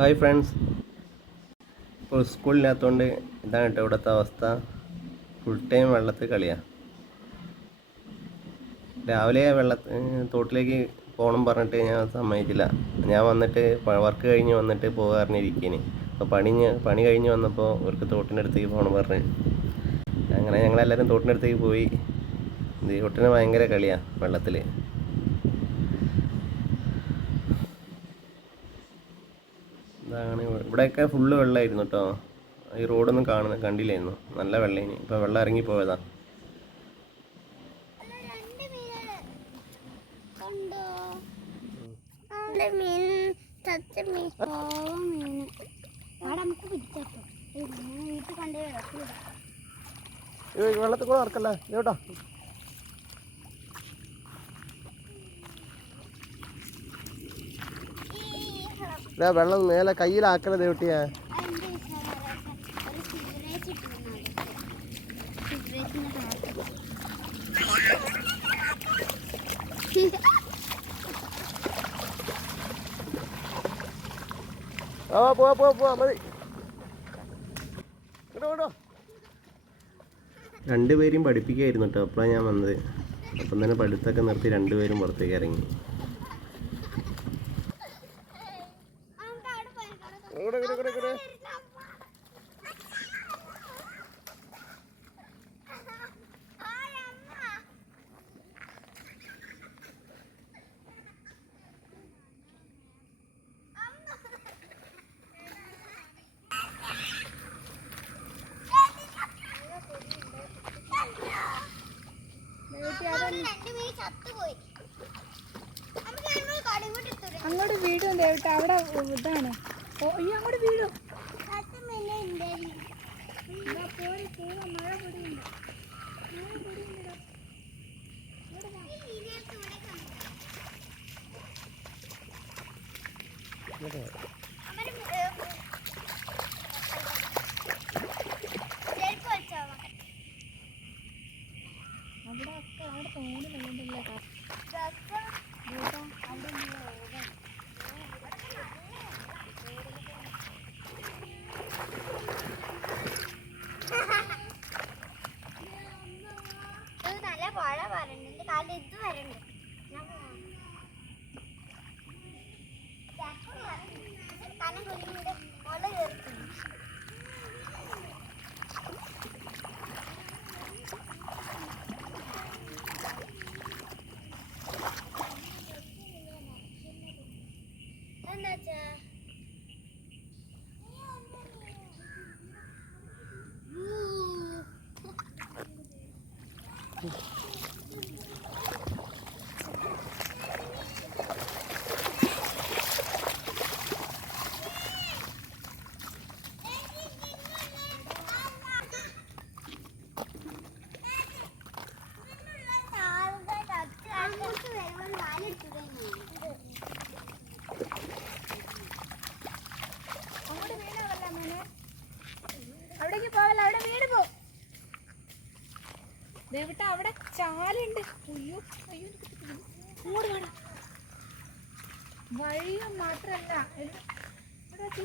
Hi friends. ഇപ്പോൾ സ്കൂളില്ലാത്തതുകൊണ്ട് ഇതാണ് കേട്ടോ ഇവിടുത്തെ അവസ്ഥ. ഫുൾ ടൈം വെള്ളത്തിൽ കളിയാണ് രാവിലെ വെള്ള തോട്ടിലേക്ക് പോകണം പറഞ്ഞിട്ട് ഞാൻ സമ്മതിച്ചില്ല. ഞാൻ വന്നിട്ട് വർക്ക് കഴിഞ്ഞ് വന്നിട്ട് പോകാറിനിരിക്കേന് അപ്പോൾ പണി പണി കഴിഞ്ഞ് വന്നപ്പോൾ ഇവർക്ക് തോട്ടിന്റെ അടുത്തേക്ക് പോകണം പറഞ്ഞ്. അങ്ങനെ ഞങ്ങളെല്ലാവരും തോട്ടിന്റെ അടുത്തേക്ക് പോയി. തോട്ടിന് ഭയങ്കര കളിയാണ് വെള്ളത്തിൽ ഇതാണ് ഇവിടെയൊക്കെ ഫുള്ള് വെള്ളമായിരുന്നു കേട്ടോ ഈ റോഡൊന്നും കാണുന്ന കണ്ടില്ലായിരുന്നു. നല്ല വെള്ളേനി. ഇപ്പോൾ വെള്ളം ഇറങ്ങി പോയതാ. ഇറക്കല്ലേ മീനുകൾ കേട്ടോ വെള്ളം മേലെ കയ്യിലാക്കണത് കുട്ടിയാ. ആ പോവാ പോവാ പോവാ മതി. ഇങ്ങോട്ടോ, ഇങ്ങോട്ടോ. രണ്ടുപേരും പഠിപ്പിക്കായിരുന്നു കേട്ടോ. അപ്പോഴാണ് ഞാൻ വന്നത്. അപ്പം തന്നെ പഠിത്തമൊക്കെ നിർത്തി രണ്ടുപേരും പുറത്തേക്ക് ഇറങ്ങി. കൂടെ കൂടെ കൂടെ എടുത്തൂടെ അങ്ങോട്ട് വീടും ദേവിട്ട് അവിടെ ഇതാണ് ഓ ഈ അങ്ങോട്ട് വീടും അവിടെ അവിടെ ഒക്കെ അവിടെ എന്താ അങ്ങോട്ട് ദേവിട്ട അവിടെ ചാലുണ്ട്. അയ്യോ അയ്യോ. അങ്ങോട്ട് വേണം വഴിയും മാത്രമല്ല ഇവിടെ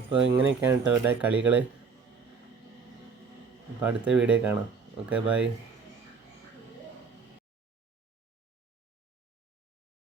ഇപ്പോൾ ഇങ്ങനെയൊക്കെയാണ് കേട്ടോ അവരുടെ കളികൾ അപ്പോൾ അടുത്ത വീഡിയോ കാണാം. Okay bye